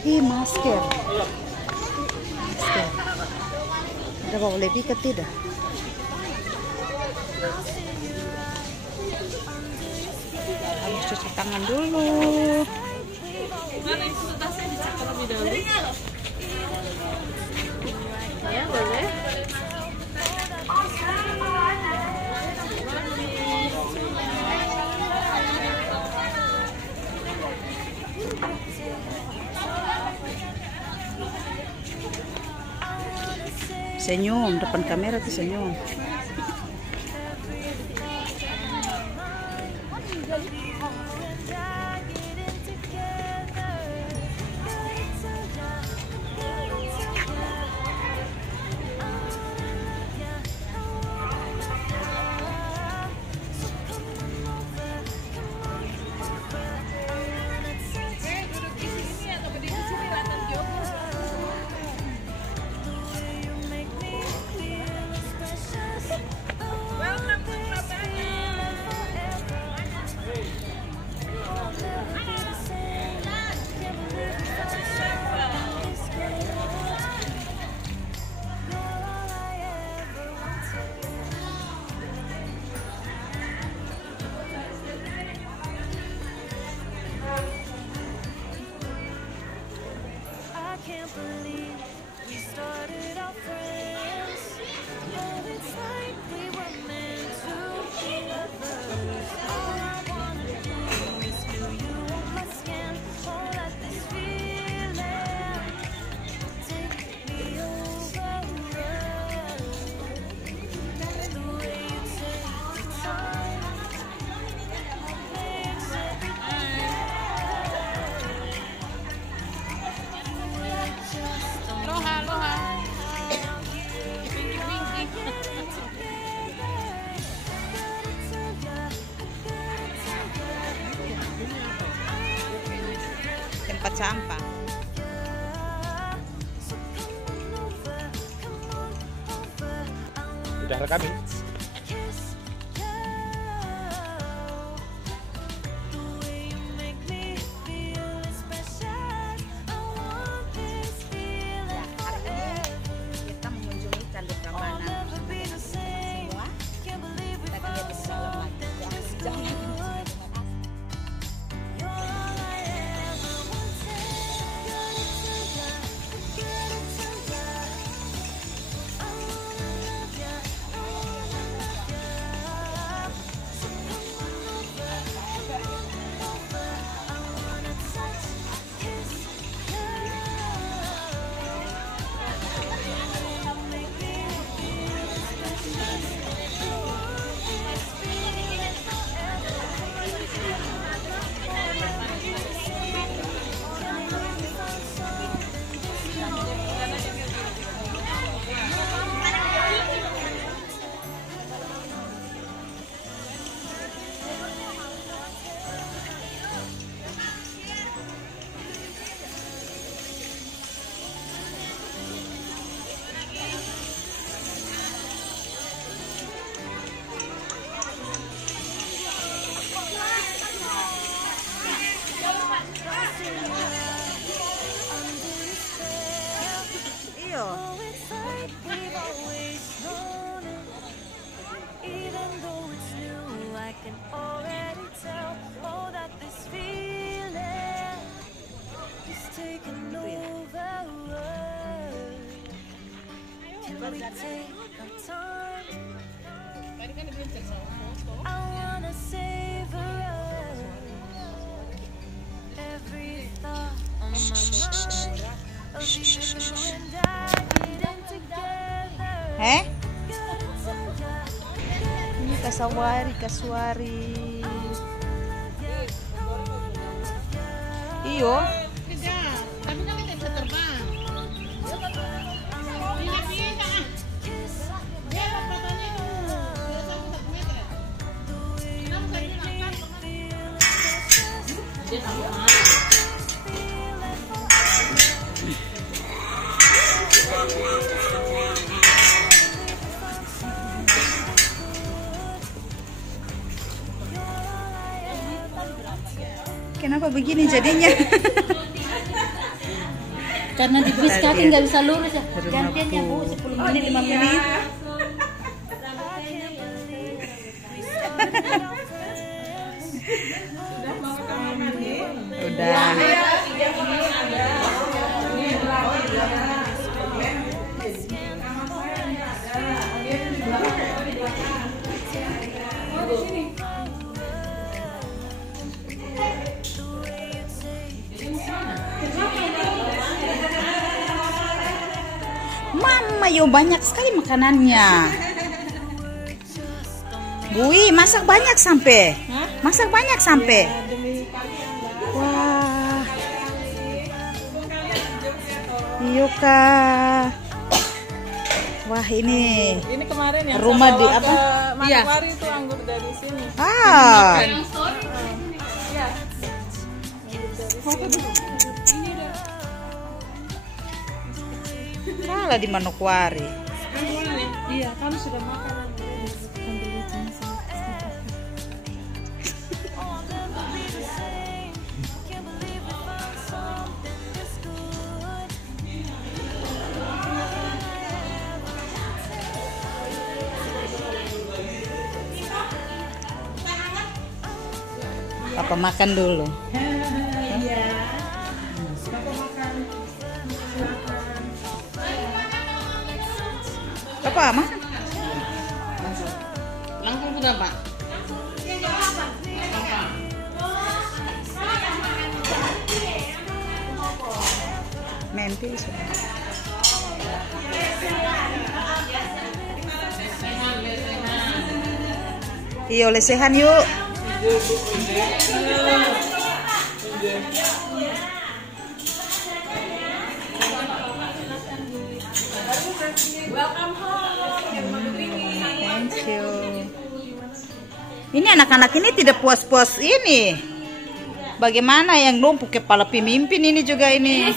Ih, masker. Masker. Ada bawa lebih ke tidak? Harus cuci tangan dulu. Mana itu tasnya dicek terlebih dahulu? Ya boleh. Senyum depan kamera tuh senyum. Tempat sampah. Udah rekam ini? Ini kaswari. Iyo. Tapi kan kita bisa terbang. Kenapa begini jadinya? Karena di bis kaki nggak bisa lurus ya. Rumah Gantiannya Bu, 10 menit, 5 menit. Udah. Mama, yo banyak sekali makanannya. Bui, masak banyak sampai. Masak banyak sampai. Wah. Iya kak. Wah ini. Ini kemarin yang rumah saya di bawa apa? ke Manokwari itu anggur dari sini. Ah. Kalah di Manokwari. Iya, kamu sudah makan. Papa makan dulu. Iya. Papa makan. Papa makan. Langsung sudah, Pak. Mempil sudah. Iyo lesehan yuk. Welcome home. Thank you. Ini anak-anak ini tidak puas-puas ini. Bagaimana yang lumpuh kepala pemimpin ini juga ini.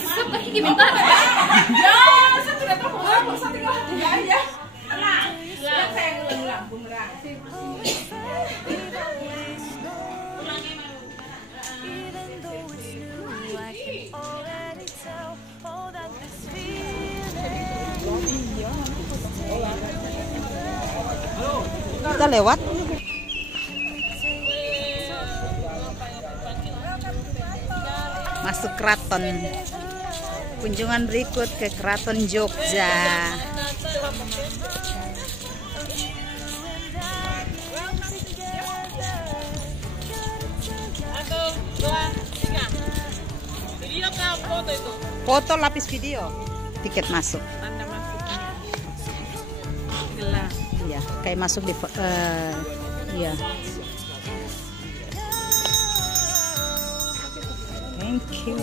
Kita lewat. Masuk keraton. Kunjungan berikut ke Keraton Jogja. Foto lapis video. Tiket masuk. Iya, kayak masuk di iya. Thank you.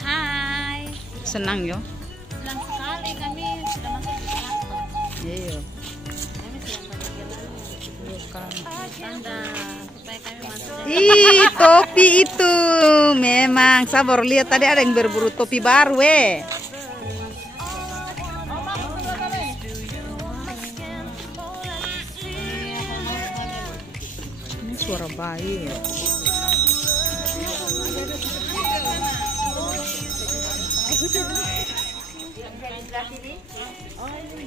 Hai. Senang yo. Senang sekali kami sudah masuk di keraton. Iya. Kami sudah pada jalan tanda supaya kami masuk. Ih, topi itu. Memang sabar lihat tadi ada yang berburu topi baru Ini suara bayi.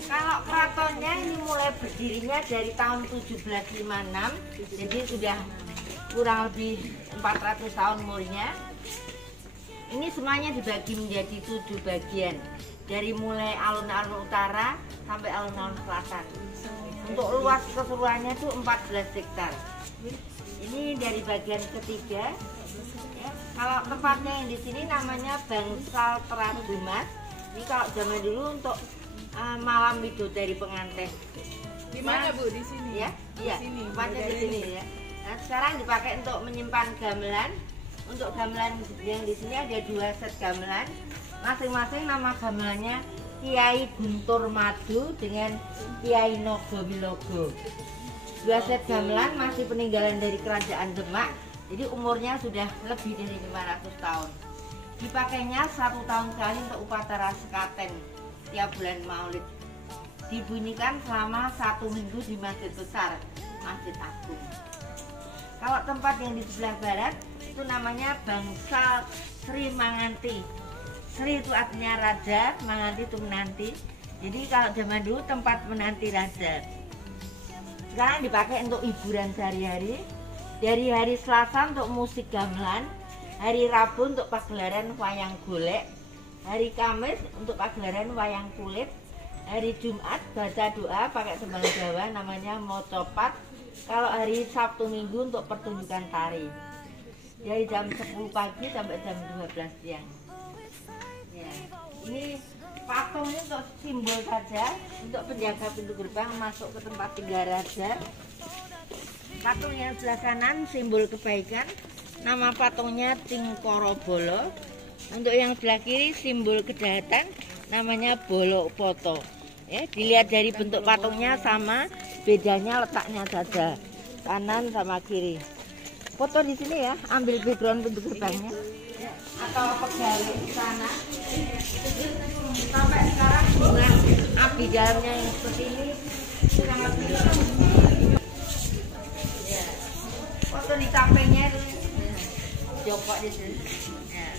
Kalau keratonnya ini mulai berdirinya dari tahun 1756, jadi sudah kurang lebih 400 tahun umurnya. Ini semuanya dibagi menjadi 7 bagian, dari mulai alun-alun utara sampai alun-alun selatan. Untuk luas keseluruhannya itu 14 hektar. Ini dari bagian ketiga. Ya, kalau tempatnya yang di sini namanya Bangsal Teradumas. Ini kalau zaman dulu untuk malam widodari pengantin. Di mana Bu? Di sini. Ya, iya. Tempatnya di sini ya. Nah, sekarang dipakai untuk menyimpan gamelan. Untuk gamelan yang di sini ada 2 set gamelan. Masing-masing nama gamelannya Kiai Guntur Madu dengan Kiai Nogowilogo. 2 set gamelan masih peninggalan dari kerajaan Demak. Jadi umurnya sudah lebih dari 500 tahun. Dipakainya 1 tahun sekali untuk upacara sekaten tiap bulan Maulid. Dibunyikan selama 1 minggu di Masjid Besar, Masjid Agung. Kalau tempat yang di sebelah barat itu namanya Bangsal Sri Manganti. Sri itu artinya raja, Manganti itu menanti. Jadi kalau zaman dulu tempat menanti raja. Sekarang dipakai untuk hiburan sehari-hari. Dari hari Selasa untuk musik gamelan, hari Rabu untuk pagelaran wayang golek, hari Kamis untuk pagelaran wayang kulit, hari Jumat baca doa pakai tembang Jawa namanya mocopat. Kalau hari Sabtu Minggu untuk pertunjukan tari dari jam 10 pagi sampai jam 12 siang. Ya, ini patungnya untuk simbol saja, untuk penjaga pintu gerbang masuk ke tempat tinggal raja. Patung yang sebelah kanan simbol kebaikan, nama patungnya Cingkoro Bolo. Untuk yang sebelah kiri simbol kejahatan, namanya Bolo Poto. Ya, dilihat dari bentuk patungnya sama, bedanya letaknya saja, kanan sama kiri. Foto di sini ya, ambil background pintu gerbangnya atau pegawai di sana. Sampai sekarang bunga api dalamnya yang seperti ini sangat indah. Ya. Foto di sampingnya itu jongkok di sini. Ya.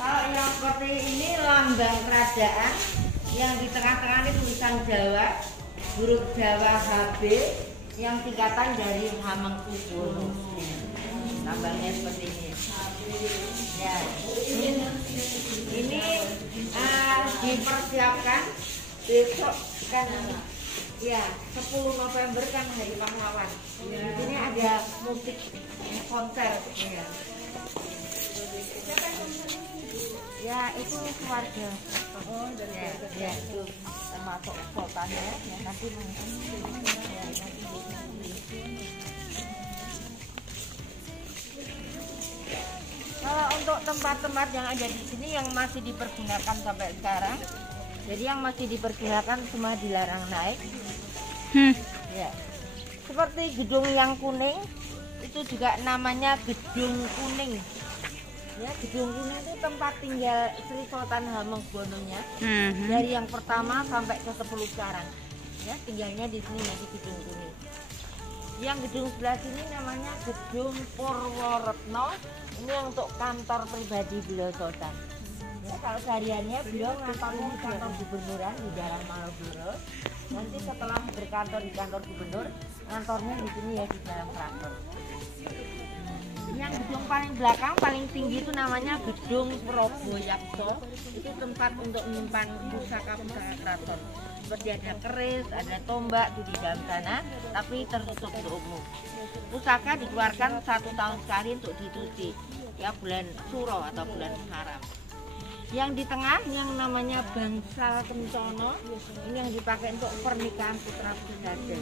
Kalau yang seperti ini lambang kerajaan, yang di tengah-tengah ini tulisan Jawa, huruf Jawa HB, yang tingkatan dari Hamengkubuwono. Lambangnya seperti ini. Ya, ini dipersiapkan besok kan. Ya, 10 November kan Hari Pahlawan. Di sini ada musik konser. Ya, itu keluarga. Oh, ya, itu termasuk sultannya. Ya, nanti kalau untuk tempat-tempat yang ada di sini yang masih dipergunakan sampai sekarang, jadi yang masih dipergunakan semua dilarang naik. Ya, seperti gedung yang kuning itu juga namanya Gedung Kuning. Ya, Gedung Kuning itu tempat tinggal Sri Sultan Hamengkubuwono-nya. Dari yang pertama sampai ke 10 sekarang. Ya, tinggalnya di sini di Gedung Kuning. Yang gedung sebelah sini namanya Gedung Purworetno. Ini untuk kantor pribadi beliau Sultan. Ya, kalau sehariannya beliau ngantornya di kantor gubernuran di daerah Malioboro. Nanti setelah berkantor di kantor gubernur, kantornya di sini ya di dalam kantor. Yang gedung paling belakang paling tinggi itu namanya Gedung Proboyakso. Itu tempat untuk menyimpan pusaka-pusaka keraton. Seperti ada keris, ada tombak di dalam sana, tapi tertutup untuk umum. Pusaka dikeluarkan 1 tahun sekali untuk dicuci, ya bulan Suro atau bulan Haram. Yang di tengah yang namanya Bangsal Kencono, ini yang dipakai untuk pernikahan putra putri saja.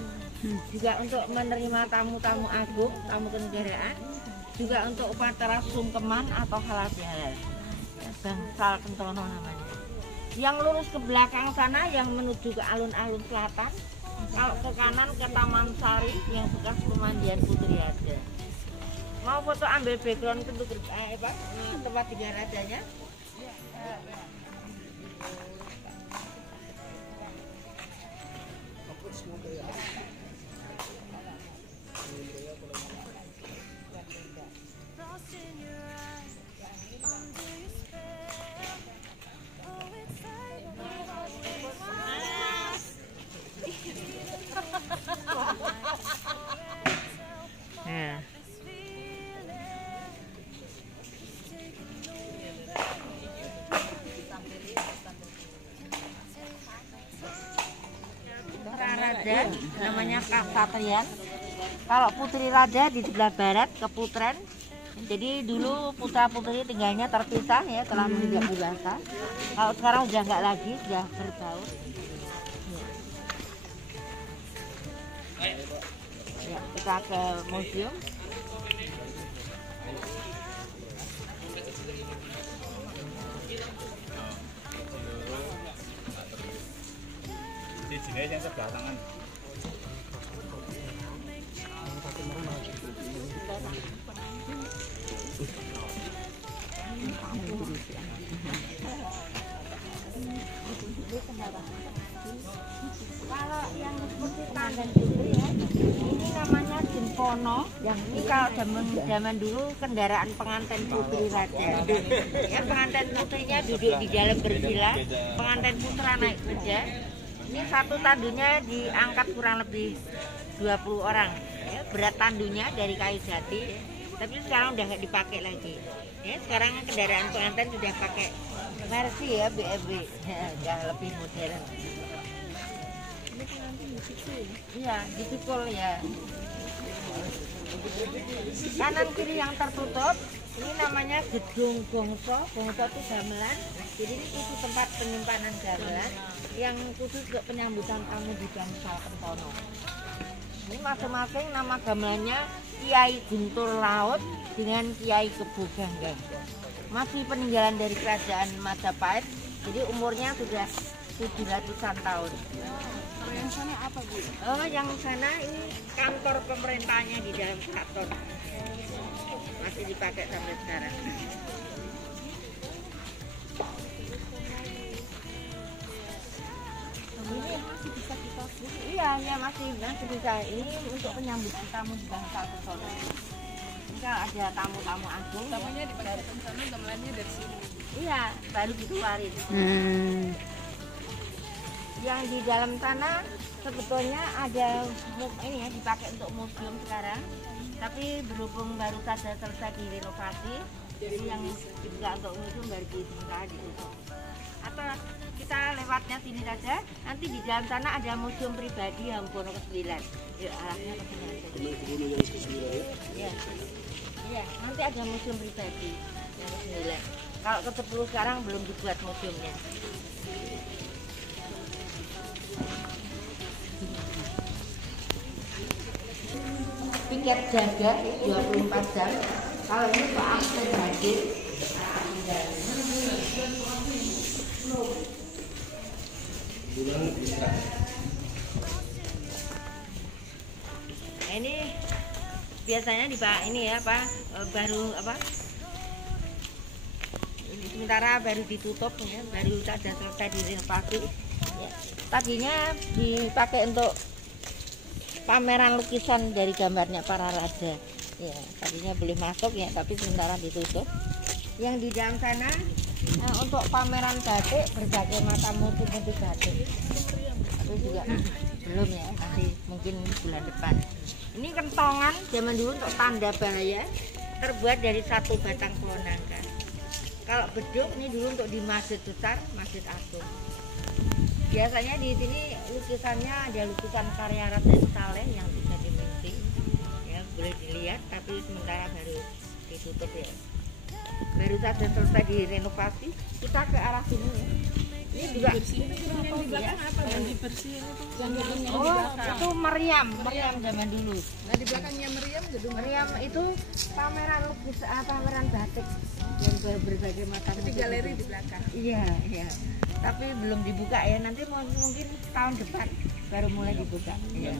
Juga untuk menerima tamu-tamu agung, tamu kenegaraan, juga untuk upacara sungkeman atau halal bihalal. Bangsal Kencono namanya. Yang lurus ke belakang sana yang menuju ke alun-alun selatan, kalau ke kanan ke Taman Sari yang bekas pemandian Putri Raja. Mau foto ambil background pintu tempat tinggal rajanya? Nah. Raja namanya Kasatriyan. Kalau putri raja di sebelah barat Keputren. Jadi dulu putra putri tinggalnya terpisah ya, telah menginjak dewasa. Kalau sekarang udah nggak lagi, sudah berbaur. Ya, kita ke museum. yang sebelah tangan. Kalau yang seperti tandan dulu ya, ini namanya jempono. Ini kalau zaman dulu kendaraan pengantin putri raja. Ya, pengantin putrinya duduk di dalam bersila, pengantin putra naik kuda. Ini satu tandunya diangkat kurang lebih 20 orang. Ya, berat tandunya dari kayu jati, tapi sekarang udah nggak dipakai lagi. Ya, sekarang kendaraan pengantin sudah pakai Mercy ya, BMW, ya, udah lebih modern. Iya, dipikul ya. Kanan kiri yang tertutup, ini namanya gedung gongso. Gongso itu gamelan. Jadi ini khusus tempat penyimpanan gamelan yang khusus untuk penyambutan tamu di Bangsal Kentono. Ini masing-masing nama gamelannya Kiai Guntur Laut dengan Kiai Kebo Ganggang. Masih peninggalan dari kerajaan Majapahit, jadi umurnya sudah 700-an tahun. Kalau yang sana apa, Bu? Oh, yang sana ini kantor pemerintahnya di dalam keraton. Masih dipakai sampai sekarang. Ini masih bisa kita Iya, ya masih bisa. Ini untuk penyambutan tamu di Bangsal Kentono. Jika ada tamu-tamu agung, Tamunya dipakai ke sana, gamelannya dari sini. iya, baru dikeluarin. Yang di dalam sana sebetulnya ada ini ya, dipakai untuk museum sekarang, tapi berhubung baru saja selesai direnovasi, jadi yang dibuka untuk museum baru ditutup. Atau kita lewatnya sini saja, nanti di dalam sana ada museum pribadi Hamengkubuwono ke-9. Yuk, arahnya ke sini aja. Iya. Iya, nanti ada museum pribadi yang ke-9. Kalau ke-10 sekarang belum dibuat museumnya. Piket jaga 24 jam. Kalau ini Pak Absen hadir. Nah, ini biasanya di Pak ini ya Pak, baru apa? Sementara baru ditutup ya, baru saja selesai direnovasi. Ya. Tadinya dipakai untuk pameran lukisan dari gambarnya para raja. Ya, tadinya boleh masuk ya, tapi sementara ditutup. Yang di dalam sana untuk pameran batik, berbagai macam motif-motif batik. Tapi juga belum ya, nanti mungkin bulan depan. Ini kentongan zaman dulu untuk tanda bahaya, terbuat dari satu batang pohon nangka. Kalau beduk ini dulu untuk di masjid besar, Masjid Agung. Biasanya di sini lukisannya ada lukisan karya Raden Saleh yang bisa dimiliki, ya boleh dilihat, tapi sementara baru ditutup ya. Baru saja selesai direnovasi, kita ke arah sini ya. Ini juga Yang di belakang apa? Yang dibersihin itu? Yang gedungnya di oh belakang. itu meriam zaman dulu. Nah, di belakangnya meriam gedung Meriam itu pameran lukis, pameran batik yang berbagai macam. Di galeri di belakang. Iya, iya. Tapi belum dibuka ya. Nanti mungkin tahun depan baru mulai dibuka. Iya.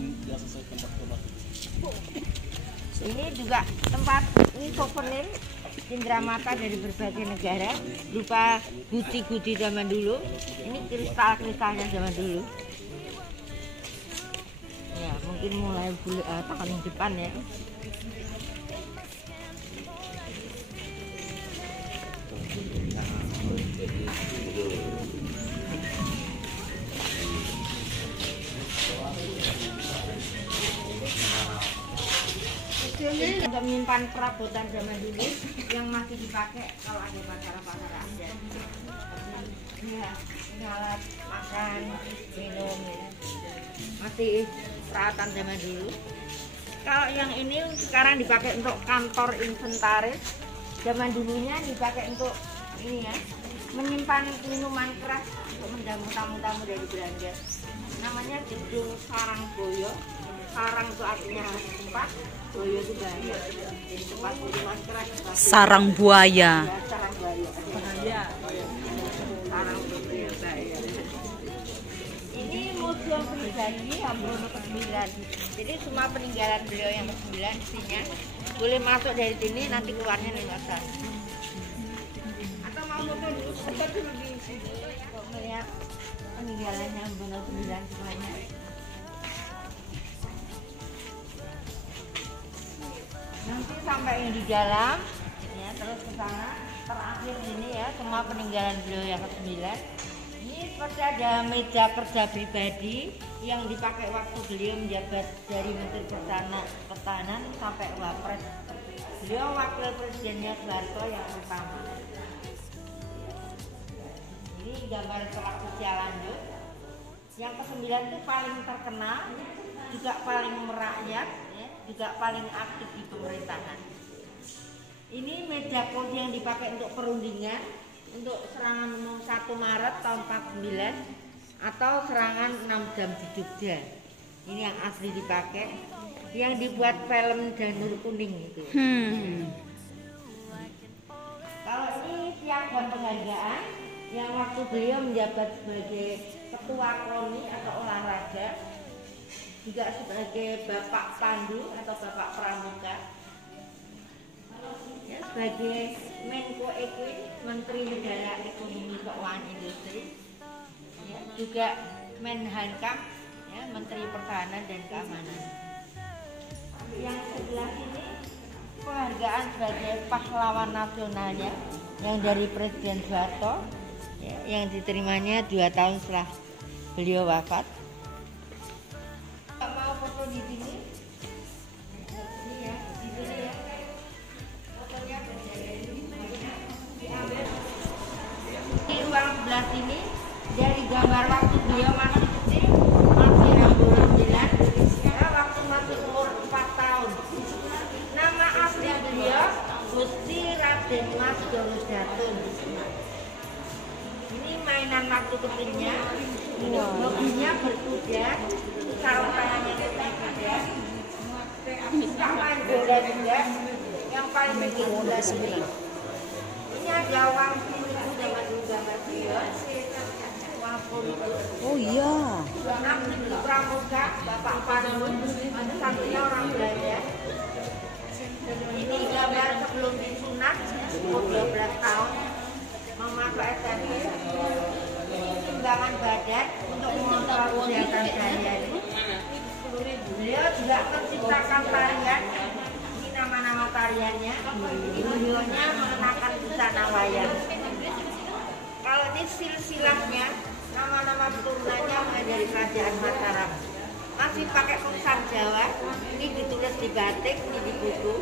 Ini juga tempat ini souvenir cendramata dari berbagai negara, berupa guci-guci zaman dulu. Ini kristal-kristalnya zaman dulu. Ya, mungkin mulai tahun depan ya. Ini untuk menyimpan perabotan zaman dulu yang masih dipakai kalau ada acara-acara adat. Iya, ini alat makan, minum ya. Masih peralatan zaman dulu. Kalau yang ini sekarang dipakai untuk kantor inventaris. Zaman dulunya dipakai untuk ini ya, menyimpan minuman keras untuk menjamu tamu-tamu dari Belanda. Namanya gedung Sarang Boyo. Sarang itu artinya tempat, boyo itu bahaya. Jadi tempat minuman keras. Sarang buaya. Ya, sarang buaya. Bahaya. Sarang buaya bahaya. Ini museum museum pribadi Hambono ke-9. Jadi semua peninggalan beliau yang ke-9 isinya boleh masuk dari sini, nanti keluarnya lewat sana. Atau mau foto dulu, foto dulu di sini untuk melihat peninggalannya Hambono ke-9 semuanya. Nanti sampai yang di dalam, ya, terus ke sana, terakhir ini ya, semua peninggalan beliau yang ke-9. Ini seperti ada meja kerja pribadi yang dipakai waktu beliau menjabat dari Menteri Pertahanan sampai Wapres. Beliau wakil presidennya Soeharto yang pertama. Ini gambar setelah usia lanjut. Yang ke-9 itu paling terkenal, juga paling merakyat, ya, juga paling aktif di pemerintahan. Ini meja kursi yang dipakai untuk perundingan, untuk serangan umum 1 Maret tahun 49 atau serangan 6 jam di Jogja. Ini yang asli dipakai, yang dibuat film Janur Kuning itu. Kalau ini piagam penghargaan yang waktu beliau menjabat sebagai ketua KONI atau olahraga, juga sebagai Bapak Pandu atau Bapak Pramuka, ya, sebagai Menko Equin, Menteri Negara Ekonomi Keuangan Industri, ya, juga Menhankam, ya, Menteri Pertahanan dan Keamanan. Yang sebelah sini penghargaan sebagai pahlawan nasionalnya yang dari Presiden Soeharto, ya, yang diterimanya 2 tahun setelah beliau wafat. Mau foto di sini? Ini ya, di sini ya. Fotonya diambil di ruang sebelah sini dari gambar waktu beliau masih kecil, masih Hambono 9, ya, waktu masih umur 4 tahun. Nama asli beliau Gusti Raden Mas Doro Jatun. Ini mainan waktu kecilnya, hobinya berkuda, sarung tangannya naik kuda, suka main bola juga, yang paling penting bola sendiri. Ini ada uang seribu zaman dulu gambar beliau, uang politik. Oh iya. Asli Pramuka, Bapak Pandu, satunya orang Belanda. Ini gambar sebelum disunat, umur 12 tahun, memakai SMP. Ini sumbangan badan untuk mengontrol kesehatan sehari-hari. Beliau juga menciptakan tarian, ini nama-nama tariannya. Ini beliaunya mengenakan busana wayang. Kalau ini silsilahnya, nama-nama turunannya mulai dari Kerajaan Mataram. Masih pakai tulisan Jawa, ini ditulis di batik, ini di buku.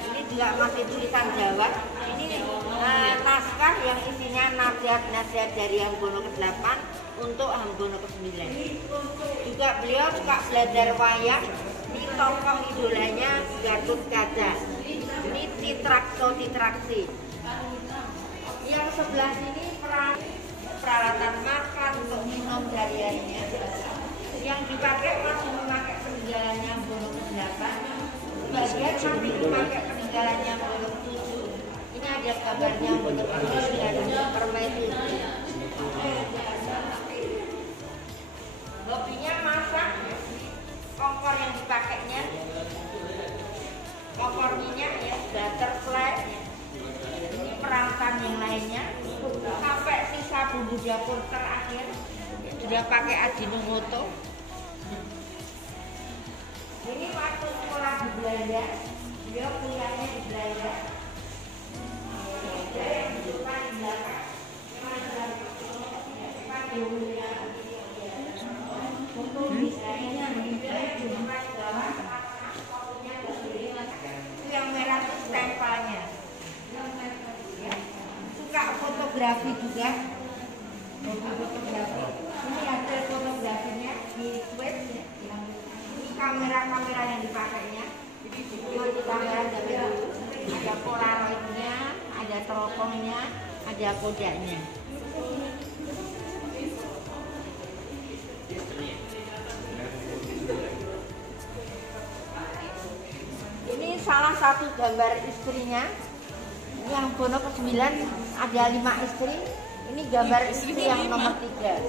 Ini juga masih tulisan Jawa. Ini naskah yang isinya nasihat-nasihat dari Hambono ke-8 untuk Hambono ke-9. Juga beliau suka belajar wayang. Ini tokoh idolanya Gatot Kaca. Ini Titraksi. Yang sebelah sini peralatan makan untuk minum sehari-harinya. Yang dipakai masih memakai peninggalannya Hambono ke-8. Sebagian masih dipakai peninggalannya Hambono ke-7. Ini ada gambarnya Hambono ke-9 dan permainan. Hobinya masak, kompor yang dipakainya, kompor minyak ya, butterfly ya. Ini peralatan yang lainnya, sampai sisa bumbu dapur terakhir ya, sudah pakai Ajinomoto. Ini waktu sekolah di Belanda, beliau kuliahnya di Belanda. Ini yang ditunjukkan di belakang. Yang merah itu stempelnya. Ya. Suka fotografi juga. Fotografi. Ini hasil fotografinya di Swiss ya. Ini kamera-kamera yang dipakainya. Jadi video di kamera dari dulu. Ada polaroidnya, ada teropongnya, ada kodaknya. Ini salah satu gambar istrinya. Ini Yang bono ke-9 ada 5 istri. Ini gambar istri yang nomor 3.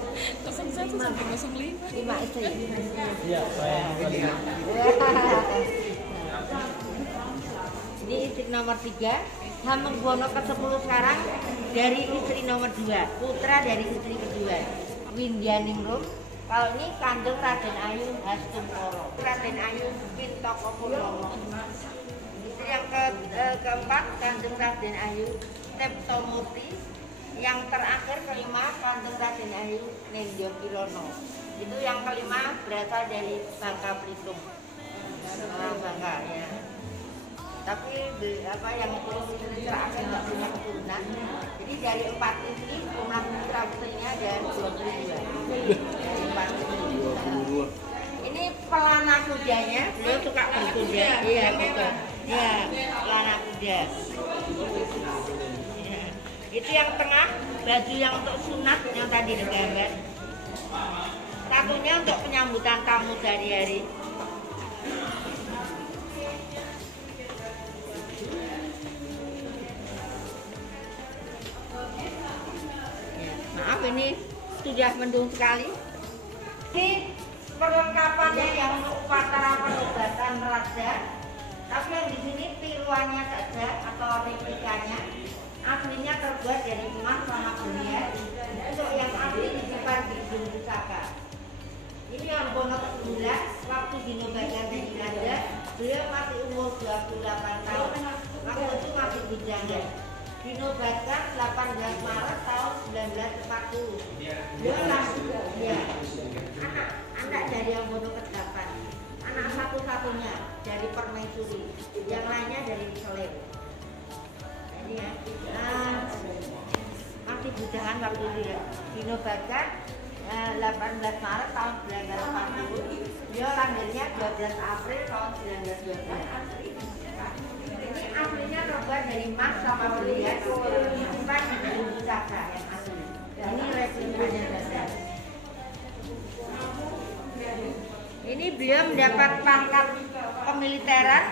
01 sampai 05. 5 istri. Iya, saya lihat. Ini istri nomor 3. Hamenggono ke-10 sekarang dari istri nomor 2, putra dari istri kedua, Windyaningrum. Kalau ini Kanjeng Raden Ayu Hastumoro, Raden Ayu Pintokopolo. Istri yang keempat Kanjeng Raden Ayu Teptomurti. Yang terakhir kelima Kanjeng Raden Ayu Nendyo Kirono. Itu yang kelima berasal dari Bangka Belitung, orang Bangka ya. Tapi yang terakhir nggak punya keturunan. Jadi dari 4 ini jumlah putra putrinya ada 22. Dari 4 ini. Ini pelana kudanya, beliau suka berkuda. Iya betul. Iya pelana kuda. Ya. Itu yang tengah baju yang untuk sunat yang tadi digambar. Satunya untuk penyambutan tamu sehari-hari. Maaf ini sudah mendung sekali. Ini perlengkapannya yang untuk upacara penobatan raja. Tapi yang di sini tiruannya saja atau replikanya. Aslinya terbuat dari emas sama berlian. Untuk yang asli disimpan di gedung pusaka. Ini yang bono ke-9 waktu dinobatkan dari raja. Beliau masih umur 28 tahun. Waktu itu masih bujangan. Dinobatkan 18 Maret tahun 1940. Beliau langsung ya, anak dari yang bono ke-8. Anak satu-satunya dari permaisuri, yang lainnya dari Selem. Jadi ya, masih bujangan waktu dia dinobatkan 18 Maret tahun 1940. Beliau lahirnya 12 April tahun 1912. Ini aslinya terbuat dari emas sama berlian, disimpan di gedung pusaka yang asli. Ini replikanya saja. Ini beliau mendapat pangkat kemiliteran.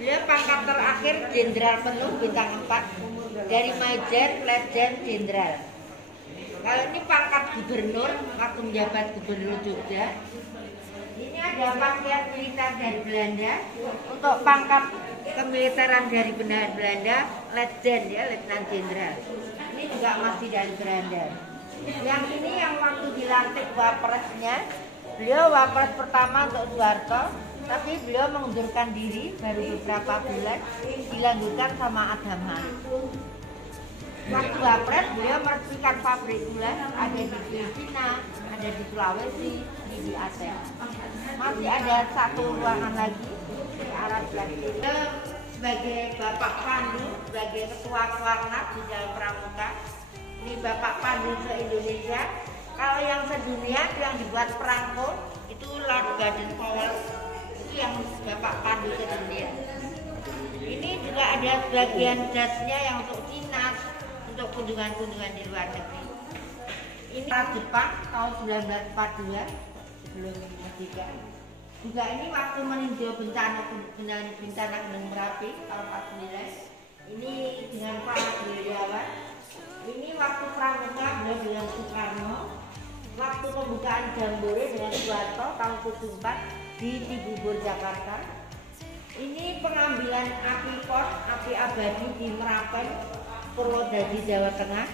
Beliau pangkat terakhir Jenderal penuh bintang 4 dari Majen Letjen Jenderal. Kalau ini pangkat gubernur waktu menjabat gubernur Jogja. Ini ada pangkat militer dari Belanda. Untuk pangkat kemiliteran dari Belanda, Letjen ya, Letnan Jenderal. Ini juga masih dari Belanda. Yang ini yang waktu dilantik wapresnya, beliau wapres pertama untuk Soeharto, tapi beliau mengundurkan diri baru beberapa bulan, dilanjutkan sama Adam Malik. Waktu wapres beliau meresmikan pabrik gula, ada di Filipina, ada di Sulawesi, di Aceh. Masih ada satu ruangan lagi di arah belakang. Sebagai Bapak Pandu, sebagai Ketua Kewarnat di Jalan Pramuka, ini Bapak Pandu se-Indonesia. Kalau yang sedunia yang dibuat perangko itu Lord Baden-Powell, itu yang Bapak Pandu sedunia. Ini juga ada sebagian jasnya yang untuk Cina, untuk kunjungan-kunjungan di luar negeri. Ini Jepang tahun 1942 sebelum merdeka. Juga ini waktu meninjau bencana Gunung Merapi tahun 49. Ini dengan para gerilyawan. Ini waktu pramuka beliau dengan Soekarno. Waktu pembukaan Jambore dengan Soeharto tahun 74 di Cibubur, Jakarta. Ini pengambilan api pos, api abadi di Merapen, Purwodadi, Jawa Tengah.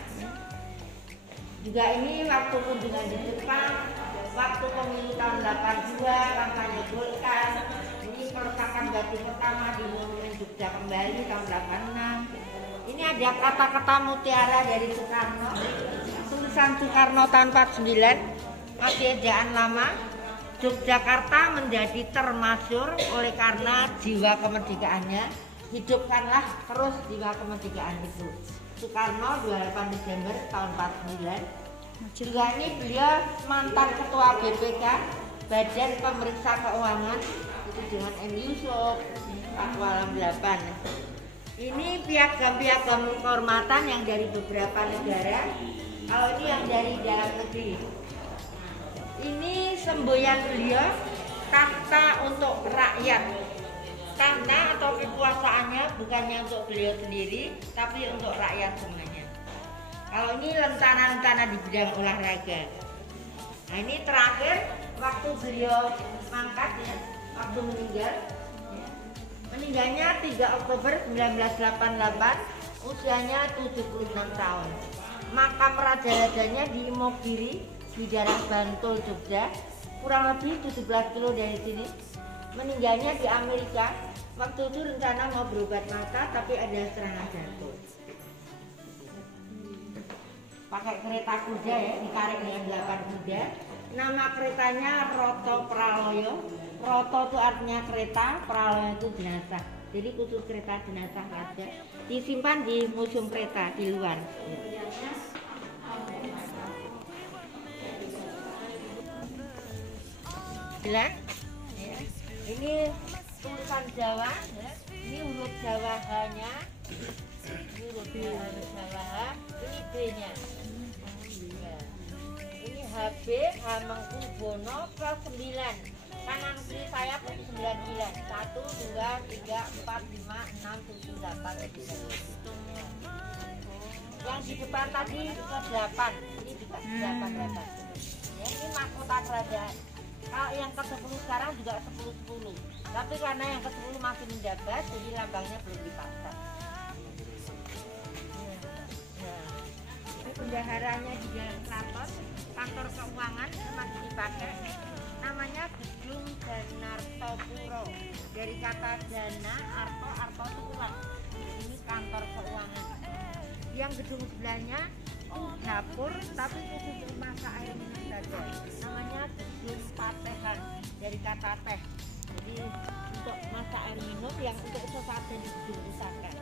Juga ini waktu kunjungan di Jepang, waktu pemilu tahun 82, kampanye Golkar. Ini peletakan batu pertama di Monumen Jogja kembali tahun 86. Ini ada kata-kata mutiara dari Soekarno, tulisan Soekarno tahun 49, masih ejaan lama. Yogyakarta menjadi termasyhur oleh karena jiwa kemerdekaannya. Hidupkanlah terus jiwa kemerdekaan itu. Soekarno 28 Desember tahun 49. Juga ini beliau mantan ketua BPK, Badan Pemeriksa Keuangan, itu dengan M. Yusuf, Fatwa 68. Ini piagam-piagam kehormatan yang dari beberapa negara. Kalau ini yang dari dalam negeri. Ini semboyan beliau, takhta untuk rakyat. Karena atau kekuasaannya bukannya untuk beliau sendiri, tapi untuk rakyat semuanya. Kalau ini lentana-lentana di bidang olahraga. Nah ini terakhir waktu beliau mangkat ya, waktu meninggal. Ya. Meninggalnya 3 Oktober 1988, usianya 76 tahun. Makam raja-rajanya di Imogiri di daerah Bantul, Jogja, kurang lebih 17 kilo dari sini. Meninggalnya di Amerika. Waktu itu rencana mau berobat mata tapi ada serangan jantung. Pakai kereta kuda ya, ditarik dengan 8 kuda. Nama keretanya Roto Praloyo. Roto itu artinya kereta, Praloyo itu jenazah. Jadi khusus kereta jenazah raja. Disimpan di museum kereta di luar. Jelas? Ya. Ini tulisan Jawa, ya. Ini huruf Jawa H-nya, ini huruf Jawa H, ini B-nya. Ya. Ini HB, Hamengkubuwono ke-9, kanan kiri sayap 9 bulan, 1, 2, 3, 4, 5, 6, 7, 8, 9. Yang di depan tadi ke-8, ini juga 8 rata. Ya, ini mahkota kerajaan. Kalau yang ke-10 sekarang juga 10-10. Tapi karena yang ke-10 masih menjabat, jadi lambangnya belum dipasang. Nah, ini bendaharanya di dalam keraton, kantor keuangan masih dipakai. Namanya Gedung Danartopuro. Dari kata dana, arto itu uang. Ini kantor keuangan. Yang gedung sebelahnya dapur, tapi khusus masak air minum saja. Namanya gedung patehan, dari kata teh. Jadi untuk masak air minum yang untuk sesajen di gedung pusaka.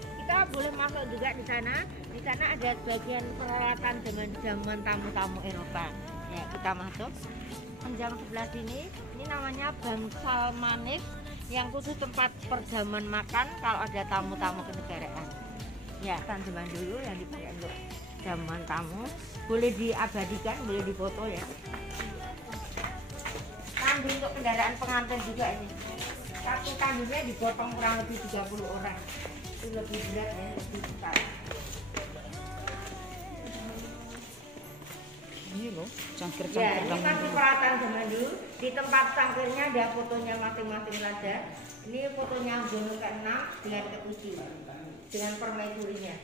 Kita boleh masuk juga di sana. Di sana ada bagian peralatan zaman tamu-tamu Eropa. Ya, kita masuk. Jam sebelah sini, ini namanya bangsal manis yang khusus tempat perjamuan makan kalau ada tamu-tamu kenegaraan. Ya, kan zaman dulu yang dipakai untuk jamuan tamu, boleh diabadikan, boleh difoto ya. Tandu untuk kendaraan pengantin juga ini. Satu tandunya dipotong kurang lebih 30 orang. Itu lebih berat ya, lebih besar. Ini loh, Ya, cangkir-cangkir ini masih peralatan zaman dulu. Di tempat cangkirnya ada fotonya masing-masing raja. Ini fotonya Anggono ke-6 dengan ke-7 dengan permaisurinya.